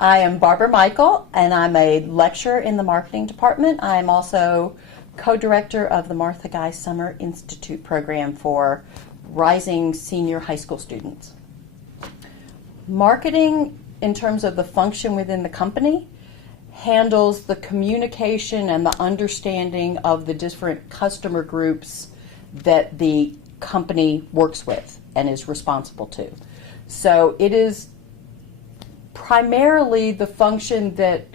I am Barbara Michael, and I'm a lecturer in the marketing department. I'm also co-director of the Martha Guy Summer Institute program for rising senior high school students. Marketing, in terms of the function within the company, handles the communication and the understanding of the different customer groups that the company works with and is responsible to. So it is primarily the function that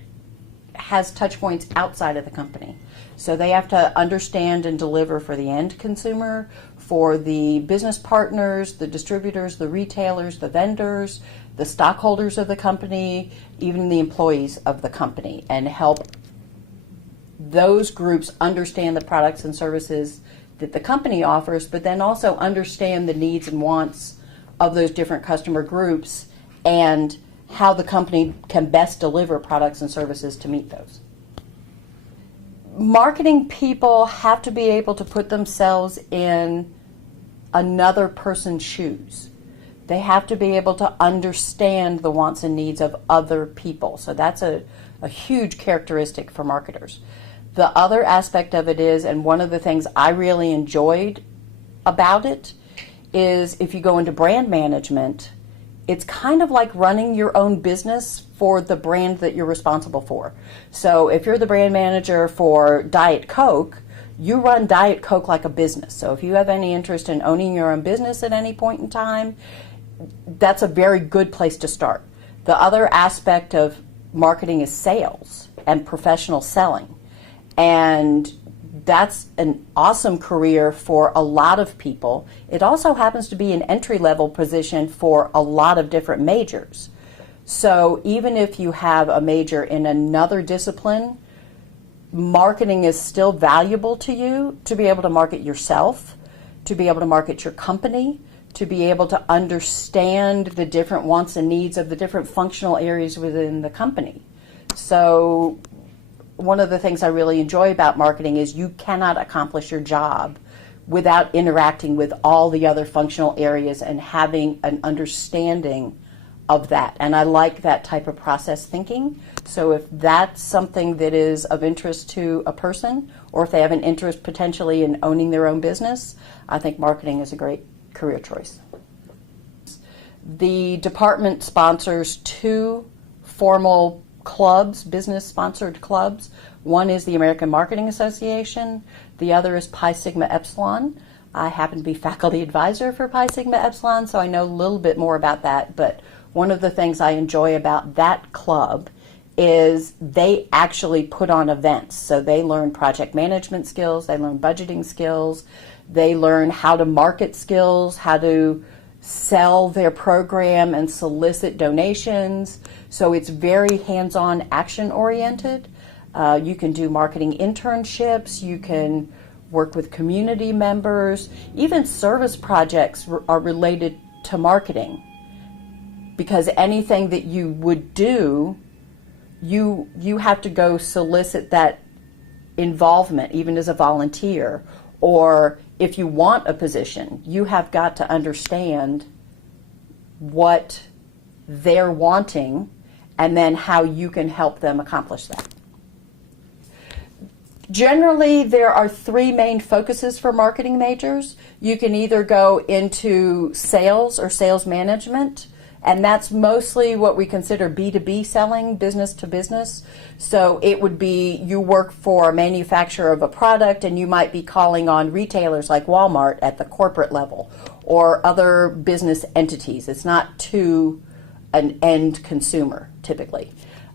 has touch points outside of the company. So they have to understand and deliver for the end consumer, for the business partners, the distributors, the retailers, the vendors, the stockholders of the company, even the employees of the company, and help those groups understand the products and services that the company offers, but then also understand the needs and wants of those different customer groups and how the company can best deliver products and services to meet those. Marketing people have to be able to put themselves in another person's shoes. They have to be able to understand the wants and needs of other people. So that's a huge characteristic for marketers. The other aspect of it is, and one of the things I really enjoyed about it, is if you go into brand management, it's kind of like running your own business for the brand that you're responsible for. So if you're the brand manager for Diet Coke, you run Diet Coke like a business. So if you have any interest in owning your own business at any point in time, that's a very good place to start. The other aspect of marketing is sales and professional selling. And that's an awesome career for a lot of people. It also happens to be an entry-level position for a lot of different majors. So even if you have a major in another discipline, marketing is still valuable to you to be able to market yourself, to be able to market your company, to be able to understand the different wants and needs of the different functional areas within the company. So one of the things I really enjoy about marketing is you cannot accomplish your job without interacting with all the other functional areas and having an understanding of that. And I like that type of process thinking. So if that's something that is of interest to a person, or if they have an interest potentially in owning their own business, I think marketing is a great career choice. The department sponsors two formal clubs, business-sponsored clubs. One is the American Marketing Association. The other is Pi Sigma Epsilon. I happen to be faculty advisor for Pi Sigma Epsilon, so I know a little bit more about that. But one of the things I enjoy about that club is they actually put on events. So they learn project management skills, they learn budgeting skills, they learn how to market skills, how to sell their program and solicit donations. So it's very hands-on, action-oriented. You can do marketing internships, you can work with community members, even service projects are related to marketing. Because anything that you would do, you have to go solicit that involvement, even as a volunteer. Or if you want a position, you have got to understand what they're wanting and then how you can help them accomplish that. Generally, there are three main focuses for marketing majors. You can either go into sales or sales management, and that's mostly what we consider B2B selling, business to business. So it would be you work for a manufacturer of a product and you might be calling on retailers like Walmart at the corporate level or other business entities. It's not to an end consumer typically.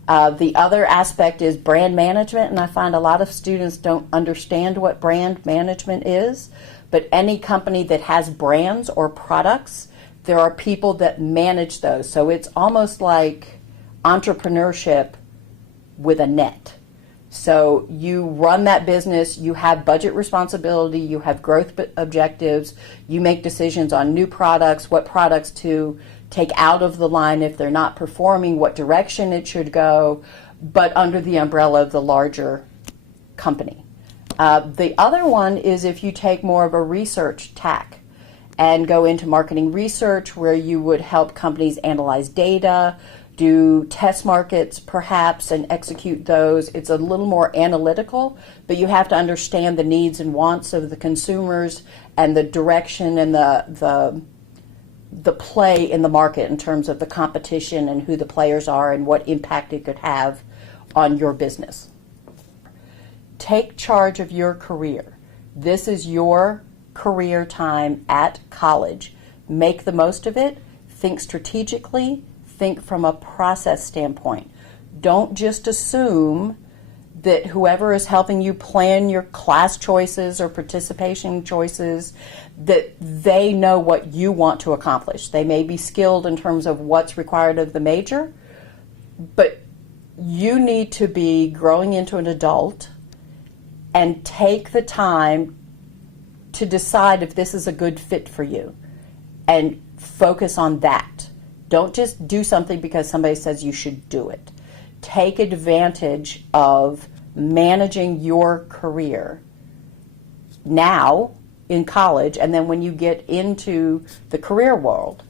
The other aspect is brand management, and I find a lot of students don't understand what brand management is, but any company that has brands or products, there are people that manage those. So it's almost like entrepreneurship with a net. So you run that business, you have budget responsibility, you have growth objectives, you make decisions on new products, what products to take out of the line if they're not performing, what direction it should go, but under the umbrella of the larger company. The other one is if you take more of a research tack and go into marketing research where you would help companies analyze data, do test markets perhaps and execute those. It's a little more analytical, but you have to understand the needs and wants of the consumers and the direction and the play in the market in terms of the competition and who the players are and what impact it could have on your business. Take charge of your career. This is your career time at college. Make the most of it. Think strategically. Think from a process standpoint. Don't just assume that whoever is helping you plan your class choices or participation choices, that they know what you want to accomplish. They may be skilled in terms of what's required of the major, but you need to be growing into an adult and take the time to decide if this is a good fit for you and focus on that. Don't just do something because somebody says you should do it. Take advantage of managing your career now in college, and then when you get into the career world.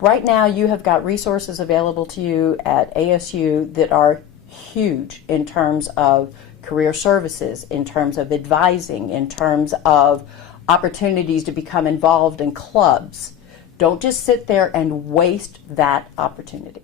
Right now you have got resources available to you at ASU that are huge in terms of career services, in terms of advising, in terms of opportunities to become involved in clubs. Don't just sit there and waste that opportunity.